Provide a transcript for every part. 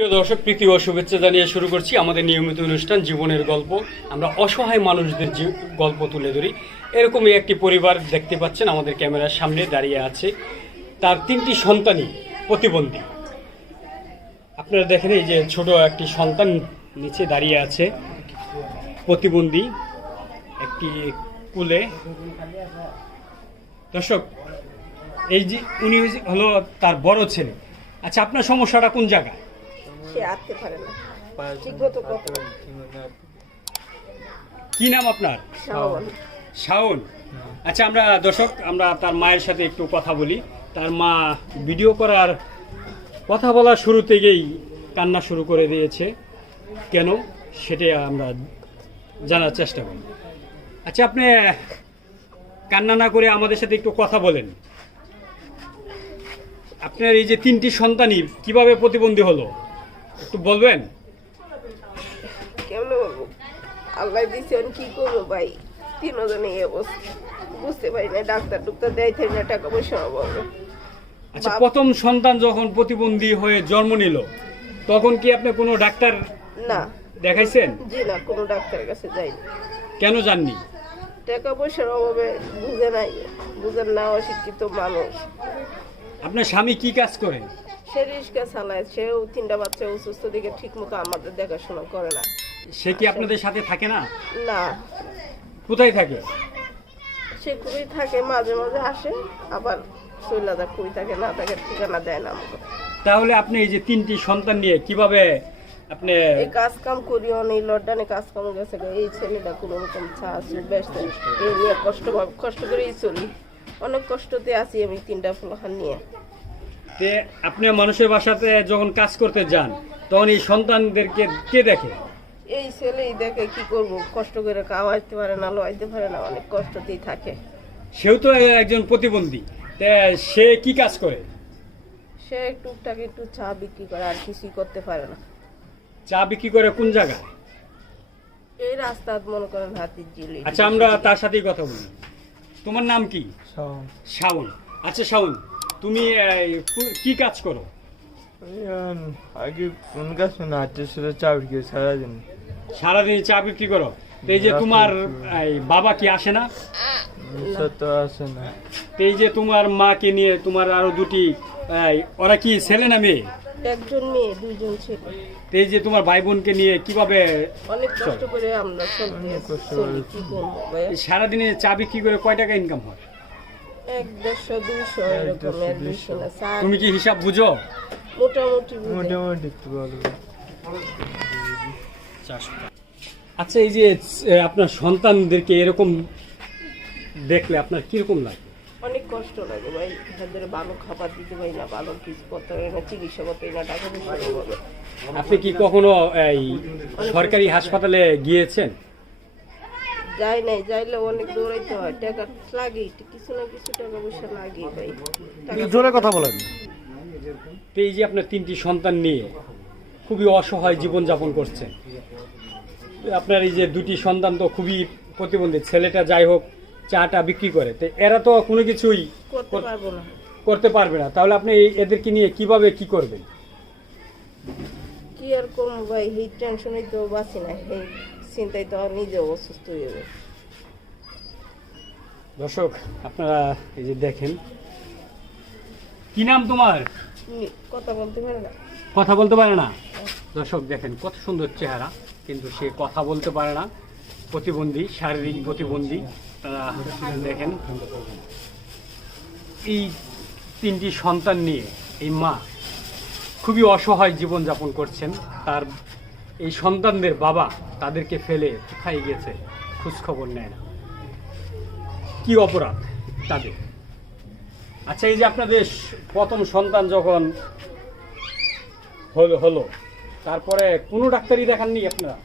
প্রিয় দর্শক, প্রীতি ও শুভেচ্ছা জানিয়ে শুরু করছি আমাদের নিয়মিত অনুষ্ঠান, জীবনের গল্প। আমরা অসহায় মানুষদের গল্প তুলে ধরি, এরকমই একটি পরিবার দেখতে পাচ্ছেন আমাদের ক্যামেরার সামনে দাঁড়িয়ে আছে। তার তিনটি সন্তানই প্রতিবন্ধী। আপনারা দেখেন এই যে ছোট একটি সন্তান নিচে দাঁড়িয়ে আছে, প্রতিবন্ধী একটি কুলে। দর্শক, এই যে উনি হলো তার বড় ছেলে। আচ্ছা আপনার সমস্যাটা কোন জায়গায়? সে আটতে পারে না। ঠিক মতো কত কি নাম আপনার? শাওন। শাওন। আচ্ছা আমরা দর্শক আমরা তার মায়ের সাথে একটু কথা বলি। তার মা ভিডিও করার কথা বলার শুরু থেকেই কান্না শুরু করে দিয়েছে। কেন? সেটা আমরা জানার চেষ্টা করি আচ্ছা আপনি কান্না না করে আমাদের সাথে একটু কথা বলেন। আপনার এই যে তিনটি সন্তানই কীভাবে প্রতিবন্ধী হলো? একটু বলবেন? কেমন বলব? আল্লাহ আমি কি করব ভাই? তিনজনে এই অবস্থা। বুঝতে পারি না ডাক্তার টুক্তার দেয় না টাকা পয়সা বলবে আচ্ছা প্রথম সন্তান যখন প্রতিবন্ধী হয়ে জন্ম নিল তখন কি আপনি কোনো ডাক্তার না। দেখাইছেন? জি না কোনো ডাক্তারের কাছে যাইনি। কেন জাননি টাকা পয়সার অভাবে বুঝে নাই। বুঝেন না অশিক্ষিত মানুষ। আপনার স্বামী কি কাজ করেন সে রিক্সা চালায় সেও তিনটা বাচ্চা অসুস্থ দিকে ঠিক মতো আমাদের দেখাশোনা করে না। সে কি আপনাদের সাথে থাকে না? না। কোথায় থাকে? সে খুবই থাকে মাঝে মাঝে আসে আবার চলে যায় খুবই থাকে না থাকে ঠিকানা দেয় না আমাকে। তাহলে আপনি এই যে তিনটি সন্তান নিয়ে কীভাবে আপনি এই কাজ কাম করিও নেই লড্ডানে কাজ কাম গেছে এই ছেলেটা কোনো রকম চাষ ব্যস্ত এই নিয়ে কষ্ট কষ্ট করেই চলি। অনেক কষ্টতে আছি আমি তিনটা ফুলখান নিয়ে। তে আপনি মানুষের বাসাতে যখন কাজ করতে যান তখন এই সন্তানদেরকে কে দেখে? এই ছেলেই দেখে কি করব? কষ্ট করে খাওয়াইতে পারে না লোয়াইতে পারে না অনেক কষ্টতেই থাকে। সেও তো একজন প্রতিবন্ধী। তে সে কি কাজ করে? সে টুকটাক একটু চা বিক্রি করে আর কিছুই করতে পারে না। চা বিক্রি করে কোন জায়গায়? এই রাস্তা মনে করেন হাতির জিলি আচ্ছা আমরা তার সাথেই কথা বলি। তোমার নাম কি? শাওন। আচ্ছা শাওন তুমি কি কাজ করো? আগে কোন কাজ না হাতের সাথে চাবি খেয়ে সারাদিন। সারাদিন চা বিক্রি করো? এই যে তোমার বাবা কি আসে না? তো আসে না। এই যে তোমার মাকে নিয়ে তোমার আরও দুটি ওরা কি ছেলে না মেয়ে? একজন মেয়ে দুইজন ছেলে। এই যে তোমার ভাই বোনকে নিয়ে কীভাবে অনেক কষ্ট করে আমরা সারাদিনে চা বিক্রি করে কয় টাকা ইনকাম হয়? এক দেড়শো দুইশো এরকমের বেশি না চার তুমি কি হিসাব বুঝো? মোটামুটি বুঝে। মোটামুটি একটু ভালো। আচ্ছা এই যে এ, আপনার সন্তানদেরকে এরকম দেখলে আপনার কীরকম লাগে? অনেক কষ্ট লাগে ভাই তাদের ভালো খাবার দিতে পারি না ভালো কিছু করতে পারি না চিকিৎসা করতে পারি না টাকা পয়সা অভাবে। আপনি কি কখনো এই সরকারি হাসপাতালে গিয়েছেন? যাই নাই যাইলে অনেক দৌড়াইতে হয়। টাকা লাগেই কিছু না কিছু টাকা পয়সা লাগেই ভাই। জোরে কথা বলেন? তো এই যে আপনার তিনটি সন্তান নিয়ে খুবই অসহায় জীবনযাপন করছেন তো আপনার এই যে দুটি সন্তান তো খুবই প্রতিবন্ধী। ছেলেটা যাই হোক চাটা বিক্রি করে। তো এরা তো কোনো কিছুই করতে পারব না। করতে পারবে না। তাহলে আপনি এদেরকে নিয়ে কীভাবে কি করবেন? কি আর করব ভাই? এই টেনশনে তো বাঁচি না। এই চিন্তায় তো আর নিজে অসুস্থ হয়ে যাবে দর্শক আপনারা এই যে দেখেন কি নাম তোমার? কথা বলতে পারে না। কথা বলতে পারে না? দর্শক দেখেন কত সুন্দর চেহারা কিন্তু সে কথা বলতে পারে না। প্রতিবন্ধী শারীরিক প্রতিবন্ধী তারা দেখেন এই তিনটি সন্তান নিয়ে এই মা খুবই অসহায় জীবনযাপন করছেন। তার এই সন্তানদের বাবা তাদেরকে ফেলে কোথায় গেছে খোঁজখবর নেয় না। কি অপরাধ তাদের? আচ্ছা এই যে আপনাদের প্রথম সন্তান যখন হলো হলো তারপরে কোনো ডাক্তারই দেখাননি আপনারা?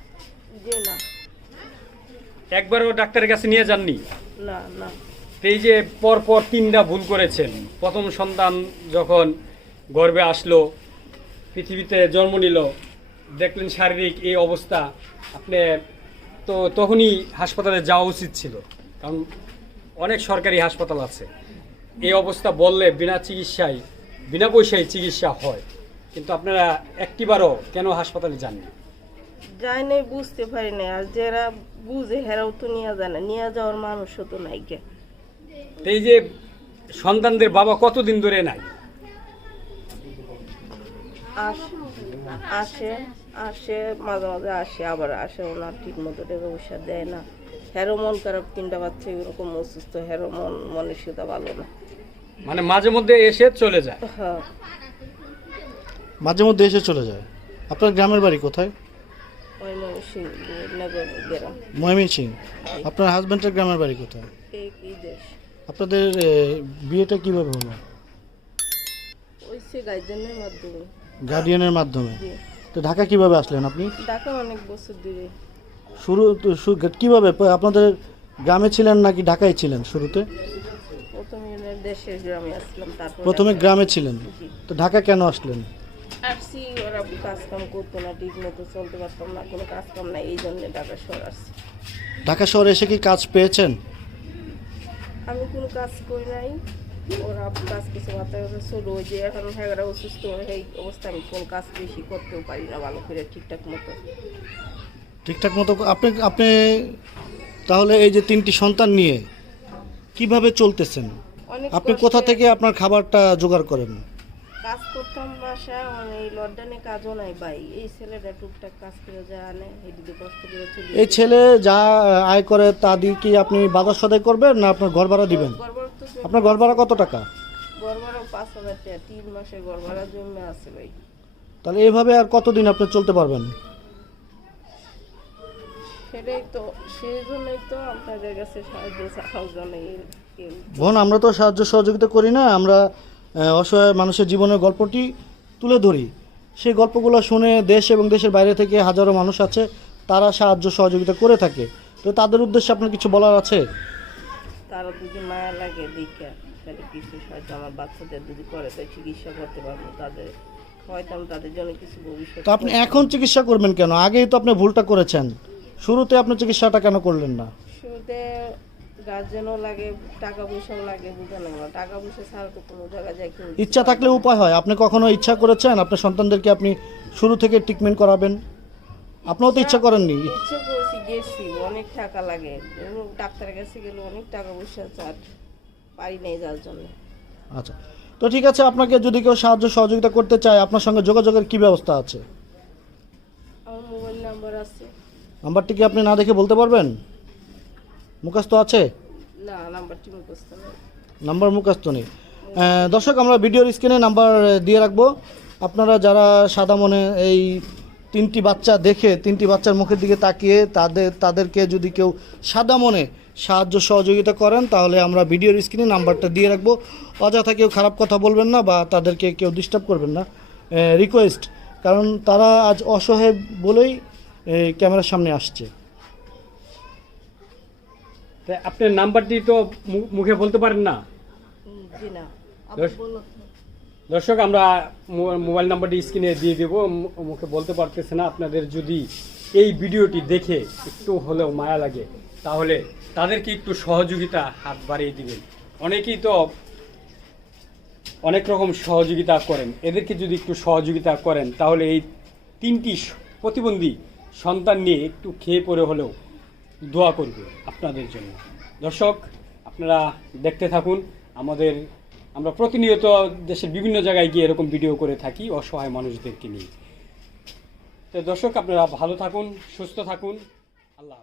একবারও ডাক্তারের কাছে নিয়ে যাননি? না না। এই যে পর পর তিনটা ভুল করেছেন প্রথম সন্তান যখন গর্বে আসলো পৃথিবীতে জন্ম নিল দেখলেন শারীরিক এই অবস্থা আপনি তো তখনই হাসপাতালে যাওয়া উচিত ছিল। কারণ অনেক সরকারি হাসপাতাল আছে। এই অবস্থা বললে বিনা চিকিৎসায় বিনা পয়সায় চিকিৎসা হয়। কিন্তু আপনারা একটিবারও কেন হাসপাতালে যাননি? যায় নাই বুঝতে পারি না আর যারা বুঝে হেরাও তো নিয়ে যায় না। নিয়ে যাওয়ার মানুষও তো নাই গে এই যে সন্তানদের বাবা কতদিন ধরে নাই? আস- আসে আসে মাঝে মাঝে আসে আবার আসে ওনার ঠিক মতো টাকা পয়সা দেয় না। হেরো মন খারাপ তিনটা বাচ্চা এরকম অসুস্থ হেরো মন মানসিকতা ভালো না। মানে মাঝে মধ্যে এসে চলে যায়। হ্যাঁ। মাঝে মধ্যে এসে চলে যায়। আপনার গ্রামের বাড়ি কোথায়? ময়মিন সিং আপনার হাজব্যান্ডের গ্রামের বাড়ি কোথায়? আপনাদের বিয়েটা কীভাবে হলো? ওই সে গাইজেনের মাধ্যমে। গার্ডিয়ানের মাধ্যমে। তো ঢাকা কীভাবে আসলেন আপনি? ঢাকা অনেক বছর ধরে। শুরু কীভাবে? আপনাদের গ্রামে ছিলেন নাকি ঢাকায় ছিলেন শুরুতে? প্রথমে দেশের গ্রামে আসলাম তারপর প্রথমে গ্রামে ছিলেন। তো ঢাকা কেন আসলেন? আসছি ওরা কাজ কাম করতো না ঠিক মতো চলতে পারতাম না কোনো কাজ কাম নাই এই জন্য ঢাকা শহর আসছি। ঢাকা শহরে এসে কি কাজ পেয়েছেন? আমি কোনো কাজ করি নাই ওরা কাজ কিছু মাথায় ছোট ওই যে এখন হ্যাঁ অসুস্থ এই অবস্থা আমি কোন কাজ বেশি করতেও পারি না ভালো করে ঠিকঠাক মতো। ঠিকঠাক মতো আপনি আপনি তাহলে এই যে তিনটি সন্তান নিয়ে কীভাবে চলতেছেন? আপনি কোথা থেকে আপনার খাবারটা জোগাড় করেন? কাজ করতাম বাসায় মানে এই লকডাউনে কাজও নাই ভাই। এই ছেলেটা টুকটাক কাজ করে যা আনে এই দিদি কষ্ট করে চলি এই ছেলে যা আয় করে তা দিয়ে কি আপনি বাজার সদাই করবেন না আপনার ঘর ভাড়া দিবেন? জমি- আপনার ঘর ভাড়া কত টাকা? গড়বড়ও পাঁচ হাজার টাকা। তিন মাসে গড়বড়া জমে আছে ভাই। তাহলে এভাবে আর কতদিন আপনি চলতে পারবেন? সেটাই তো সেই জন্যই তো আপনাদের কাছে সাহায্য চাওয়ার জন্য এই- বোন আমরা তো সাহায্য সহযোগিতা করি না আমরা অসহায় মানুষের জীবনের গল্পটি তুলে ধরি। সেই গল্পগুলো শুনে দেশ এবং দেশের বাইরে থেকে হাজারো মানুষ আছে তারা সাহায্য সহযোগিতা করে থাকে। তো তাদের উদ্দেশ্যে আপনার কিছু বলার আছে? তারা যদি মায়া লাগে দেখে তাহলে কিছু সাহায্য আমার বাচ্চাদের যদি করে তাই চিকিৎসা করতে পারব তাদের হয়তো তাদের জন্য কিছু ভবিষ্যৎ তো আপনি এখন চিকিৎসা করবেন কেন? আগেই তো আপনি ভুলটা করেছেন। শুরুতে আপনি চিকিৎসাটা কেন করলেন না? শুরুতে গার্জেনও লাগে টাকা পয়সাও লাগে বুঝে না টাকা পয়সা ছাড়া তো কোনো জায়গায় যাই ইচ্ছা থাকলে উপায় হয়। আপনি কখনো ইচ্ছা করেছেন? আপনার সন্তানদেরকে আপনি শুরু থেকে ট্রিটমেন্ট করাবেন? আপনিও তো ইচ্ছা করেননি? ইচ্ছে করেছি গেছি অনেক টাকা লাগে। ডাক্তারের কাছে গেলে অনেক টাকা পয়সা চার পারি নাই যার জন্য। আচ্ছা। তো ঠিক আছে আপনাকে যদি কেউ সাহায্য সহযোগিতা করতে চায় আপনার সঙ্গে যোগাযোগের কি ব্যবস্থা আছে? আমার মোবাইল নাম্বার আছে। নাম্বারটি কি আপনি না দেখে বলতে পারবেন? মুখস্থ আছে? না নাম্বারটি মুখস্থ নেই। নাম্বার মুখস্থ নেই। দর্শক আমরা ভিডিওর স্ক্রিনে নাম্বার দিয়ে রাখব। আপনারা যারা সাদা মনে এই তিনটি বাচ্চা দেখে তিনটি বাচ্চার মুখের দিকে তাকিয়ে তাদের তাদেরকে যদি কেউ সাদা মনে সাহায্য সহযোগিতা করেন তাহলে আমরা ভিডিওর স্ক্রিনে নাম্বারটা দিয়ে রাখব। অযথা কেউ খারাপ কথা বলবেন না বা তাদেরকে কেউ ডিস্টার্ব করবেন না রিকোয়েস্ট কারণ তারা আজ অসহায় বলেই ক্যামেরার সামনে আসছে। তা আপনার নাম্বারটি তো মু- মুখে বলতে পারেন না? জি না আপনি দশ- বলুন তো। দর্শক, আমরা মোবাইল নাম্বারটি স্ক্রিনে দিয়ে দেবো। মুখে বলতে পারতেছে না, আপনাদের যদি এই ভিডিওটি দেখে একটু হলেও মায়া লাগে, তাহলে তাদেরকে একটু সহযোগিতা হাত বাড়িয়ে দিবেন। অনেকেই তো অনেক রকম সহযোগিতা করেন। এদেরকে যদি একটু সহযোগিতা করেন, তাহলে এই তিনটি প্রতিবন্ধী সন্তান নিয়ে একটু খেয়ে পড়ে হলেও দোয়া করবে আপনাদের জন্য। দর্শক, আপনারা দেখতে থাকুন, আমাদের আমরা প্রতিনিয়ত দেশের বিভিন্ন জায়গায় গিয়ে এরকম ভিডিও করে থাকি অসহায় মানুষদেরকে নিয়ে। তো দর্শক, আপনারা ভালো থাকুন, সুস্থ থাকুন। আল্লাহ